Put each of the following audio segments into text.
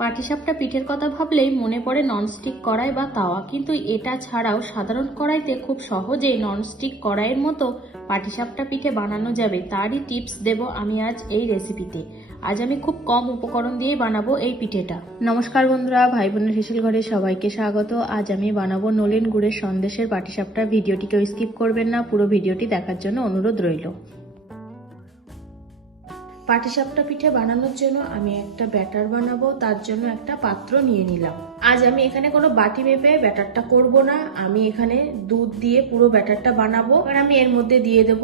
পাটিসাপটা পিঠের কথা ভাবলেই মনে পড়ে ননস্টিক কড়াই বা তাওয়া, কিন্তু এটা ছাড়াও সাধারণ কড়াইতে খুব সহজেই ননস্টিক কড়াইয়ের মতো পাটিসাপটা পিঠে বানানো যাবে, তারই টিপস দেব আমি আজ এই রেসিপিতে। আজ আমি খুব কম উপকরণ দিয়েই বানাবো এই পিঠেটা। নমস্কার বন্ধুরা, ভাই বোনের হেসেল ঘরে সবাইকে স্বাগত। আজ আমি বানাবো নলেন গুড়ের সন্দেশের পাটিসাপটা। ভিডিওটিকেও স্কিপ করবেন না, পুরো ভিডিওটি দেখার জন্য অনুরোধ রইল। পাটিসাপটা পিঠে বানানোর জন্য আমি একটা ব্যাটার বানাবো, তার জন্য একটা পাত্র নিয়ে নিলাম। আজ আমি এখানে কোনো বাটি মেপে ব্যাটারটা করব না, আমি এখানে দুধ দিয়ে পুরো ব্যাটারটা বানাবো। আর আমি এর মধ্যে দিয়ে দেব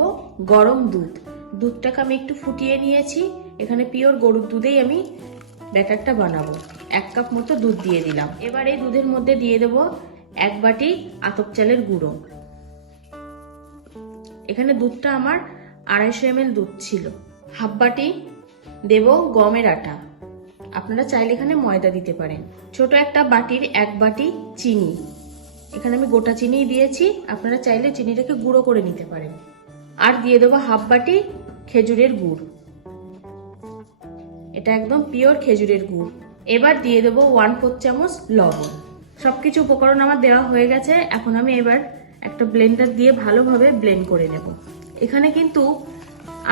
গরম দুধ। দুধটাকে আমি একটু ফুটিয়ে নিয়েছি, এখানে পিওর গরুর দুধেই আমি ব্যাটারটা বানাবো। 1 কাপ মতো দুধ দিয়ে দিলাম। এবার এই দুধের মধ্যে দিয়ে দেব 1 বাটি আতপ চালের গুঁড়ো। এখানে দুধটা আমার 250 ml দুধ ছিল। হাফ বাটি দেব গমের আটা, আপনারা চাইলে এখানে ময়দা দিতে পারেন। ছোট একটা বাটির 1 বাটি চিনি, এখানে আমি গোটা চিনি দিয়েছি, আপনারা চাইলে চিনিটাকে গুঁড়ো করে নিতে পারেন। আর দিয়ে দেবো হাফ বাটি খেজুরের গুড়, এটা একদম পিওর খেজুরের গুড়। এবার দিয়ে দেবো 1/4 চামচ লবণ। সবকিছু উপকরণ আমার দেওয়া হয়ে গেছে, এখন আমি এবার একটা ব্লেন্ডার দিয়ে ভালোভাবে ব্লেন্ড করে নেব। এখানে কিন্তু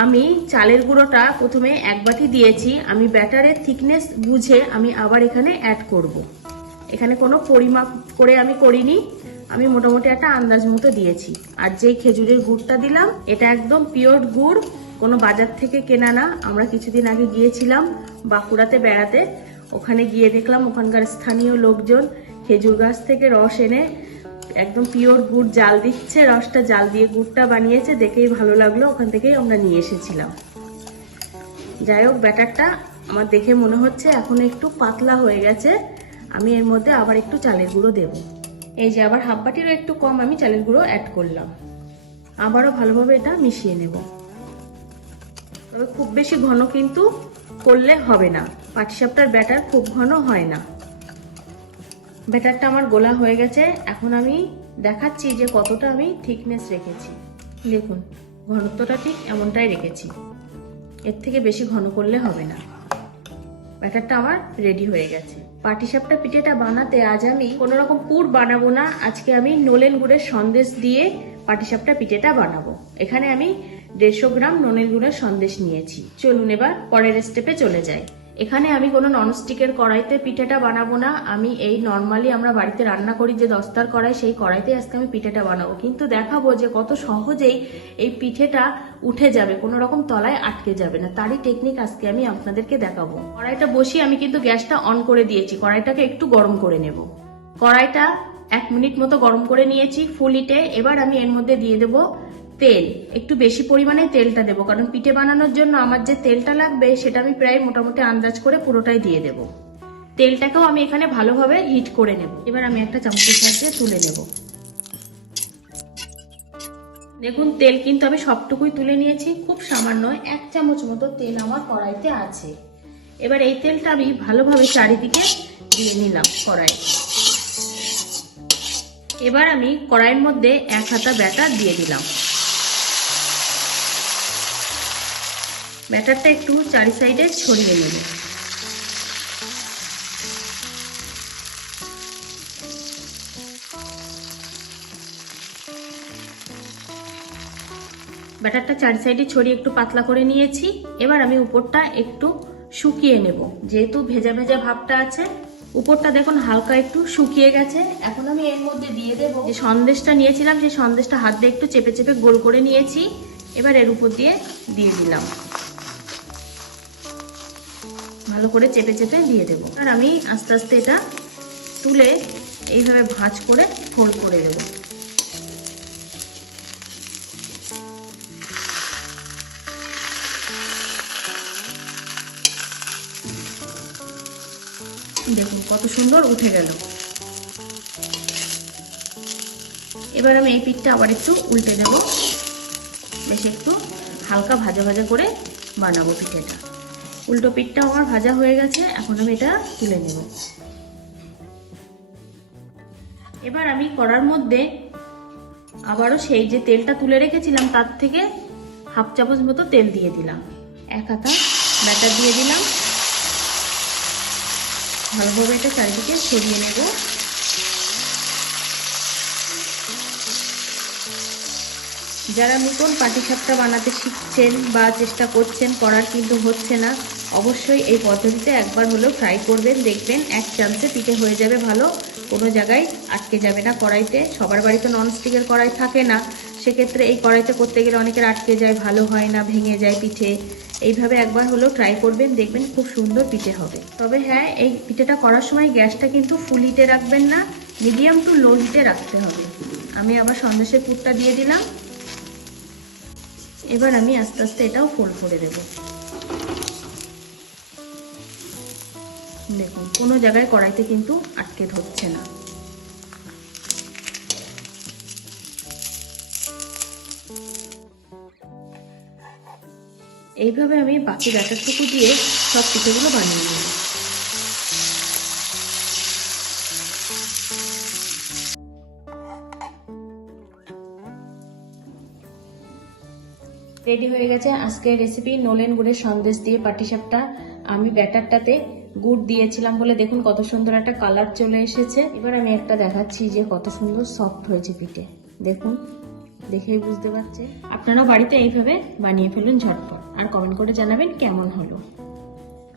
আমি চালের গুঁড়োটা প্রথমে 1 বাটি দিয়েছি, আমি ব্যাটারের থিকনেস বুঝে আমি আবার এখানে অ্যাড করব। এখানে কোনো পরিমাপ করে আমি করিনি, আমি মোটামুটি একটা আন্দাজ মতো দিয়েছি। আর যেই খেজুরের গুড়টা দিলাম, এটা একদম পিওর গুড়, কোনো বাজার থেকে কেনা না। আমরা কিছুদিন আগে গিয়েছিলাম বাঁকুড়াতে বেড়াতে, ওখানে গিয়ে দেখলাম ওখানকার স্থানীয় লোকজন খেজুর গাছ থেকে রস এনে একদম পিওর গুড় জাল দিচ্ছে, রসটা জাল দিয়ে গুড়টা বানিয়েছে, দেখেই ভালো লাগলো, ওখান থেকেই আমরা নিয়ে এসেছিলাম। যাই হোক, ব্যাটারটা আমার দেখে মনে হচ্ছে এখন একটু পাতলা হয়ে গেছে, আমি এর মধ্যে আবার একটু চালের গুঁড়ো দেব। এই যে আবার হাফ বাটিরও একটু কম আমি চালের গুঁড়ো অ্যাড করলাম। আবারও ভালোভাবে এটা মিশিয়ে নেব। তবে খুব বেশি ঘন কিন্তু করলে হবে না, পাটিসাপটার ব্যাটার খুব ঘন হয় না। ব্যাটারটা আমার গোলা হয়ে গেছে, এখন আমি দেখাচ্ছি যে কতটা আমি থিকনেস রেখেছি। দেখুন, ঘনত্বটা ঠিক এমনটাই রেখেছি, এর থেকে বেশি ঘন করলে হবে না। ব্যাটারটা আমার রেডি হয়ে গেছে। পাটিসাপটা পিঠেটা বানাতে আজ আমি কোনো রকম পুর বানাবো না, আজকে আমি নলেন গুড়ের সন্দেশ দিয়ে পাটিসাপটা পিঠেটা বানাবো। এখানে আমি 150 গ্রাম নলেন গুড়ের সন্দেশ নিয়েছি। চলুন এবার পরের স্টেপে চলে যাই। এখানে আমি কোনো ননস্টিকের কড়াইতে পিঠেটা বানাবো না, আমি এই নর্মালি আমরা বাড়িতে রান্না করি যে দস্তার কড়াই, সেই কড়াইতে আজকে আমি পিঠেটা বানাবো। কিন্তু দেখাবো যে কত সহজেই এই পিঠেটা উঠে যাবে, কোনো রকম তলায় আটকে যাবে না, তারই টেকনিক আজকে আমি আপনাদেরকে দেখাবো। কড়াইটা বসিয়ে আমি কিন্তু গ্যাসটা অন করে দিয়েছি, কড়াইটাকে একটু গরম করে নেব। কড়াইটা 1 মিনিট মতো গরম করে নিয়েছি ফুল হিটে। এবার আমি এর মধ্যে দিয়ে দেবো তেল, একটু বেশি পরিমাণে তেলটা দেবো, কারণ পিঠে বানানোর জন্য আমার যে তেলটা লাগবে সেটা আমি প্রায় মোটামুটি আন্দাজ করে পুরোটাই দিয়ে দেব। তেলটাকেও আমি এখানে ভালোভাবে হিট করে নেব। এবার আমি একটা চামচের সাহায্যে তুলে নেব। দেখুন, তেল কিন্তু আমি সবটুকুই তুলে নিয়েছি, খুব সামান্য 1 চামচ মতো তেল আমার কড়াইতে আছে। এবার এই তেলটা আমি ভালোভাবে চারিদিকে দিয়ে নিলাম কড়াই। এবার আমি কড়াইয়ের মধ্যে 1 হাতা ব্যাটার দিয়ে দিলাম। ব্যাটারটা একটু চারি সাইডে ছড়িয়ে নেব। ব্যাটারটা চারি সাইডে ছড়িয়ে একটু পাতলা করে নিয়েছি। এবার আমি উপরটা একটু শুকিয়ে নেব, যেহেতু ভেজা ভেজা ভাবটা আছে। উপরটা দেখুন হালকা একটু শুকিয়ে গেছে। এখন আমি এর মধ্যে দিয়ে দেব যে সন্দেশটা নিয়েছিলাম, সেই সন্দেশটা হাত দিয়ে একটু চেপে চেপে গোল করে নিয়েছি। এবার এর উপর দিয়ে দিলাম, ভালো করে চেপে চেপে দিয়ে দেবো। আর আমি আস্তে আস্তে এটা তুলে এইভাবে ভাঁজ করে ফোল্ড করে দেবো। দেখুন কত সুন্দর উঠে গেল। এবার আমি এই পিঠটা আবার একটু উল্টে দেব, বেশ একটু হালকা ভাজা ভাজা করে বানাবো পিঠেটা। উল্টো পিঠটা আমার ভাজা হয়ে গেছে, এখন আমি এটা তুলে নেব। এবার আমি কড়ার মধ্যে আবারও সেই যে তেলটা তুলে রেখেছিলাম তার থেকে হাফ চামচ মতো তেল দিয়ে দিলাম। 1 হাতা ব্যাটার দিয়ে দিলাম, ভালোভাবে এটা চারিদিকে ছড়িয়ে নেব। যারা নতুন পাটিসাপটা বানাতে শিখছেন বা চেষ্টা করছেন, করার কিন্তু হচ্ছে না, অবশ্যই এই পদ্ধতিতে একবার হলেও ট্রাই করবেন। দেখবেন এক চান্সে পিঠে হয়ে যাবে ভালো, কোনো জায়গায় আটকে যাবে না কড়াইতে। সবার বাড়িতে ননস্টিকের কড়াই থাকে না, সেক্ষেত্রে এই কড়াইতে করতে গেলে অনেকের আটকে যায়, ভালো হয় না, ভেঙে যায় পিঠে। এইভাবে একবার হলেও ট্রাই করবেন, দেখবেন খুব সুন্দর পিঠে হবে। তবে হ্যাঁ, এই পিঠেটা করার সময় গ্যাসটা কিন্তু ফুল হিটে রাখবেন না, মিডিয়াম টু লো হিটে রাখতে হবে। আমি আবার সন্দেশের পুরটা দিয়ে দিলাম। এবার আমি আস্তে আস্তে এটাও ফোল্ড করে দেব। দেখুন কোনো জায়গায় কড়াইতে কিন্তু আটকে ধরছে না। এইভাবে আমি বাকি ব্যাটারটুকু দিয়ে সব পিঠেগুলো বানিয়ে নেব। রেডি হয়ে গেছে আজকের রেসিপি নলেন গুড়ের সন্দেশ দিয়ে পাটিসাপটা। আমি ব্যাটারটাতে গুড় দিয়েছিলাম বলে দেখুন কত সুন্দর একটা কালার চলে এসেছে। এবার আমি একটা দেখাচ্ছি যে কত সুন্দর সফট হয়েছে পিঠে, দেখুন দেখেই বুঝতে পারছে। আপনারা বাড়িতে এইভাবে বানিয়ে ফেলুন ঝটপট, আর কমেন্ট করে জানাবেন কেমন হলো।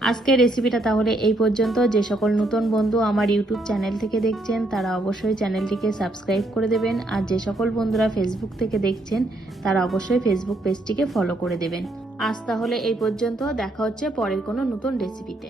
আজকের রেসিপিটা তাহলে এই পর্যন্ত। যে সকল নতুন বন্ধু আমার ইউটিউব চ্যানেল থেকে দেখছেন তারা অবশ্যই চ্যানেলটিকে সাবস্ক্রাইব করে দেবেন, আর যে সকল বন্ধুরা ফেসবুক থেকে দেখছেন তারা অবশ্যই ফেসবুক পেজটিকে ফলো করে দেবেন। আজ তাহলে এই পর্যন্ত, দেখা হচ্ছে পরের কোনো নতুন রেসিপিতে।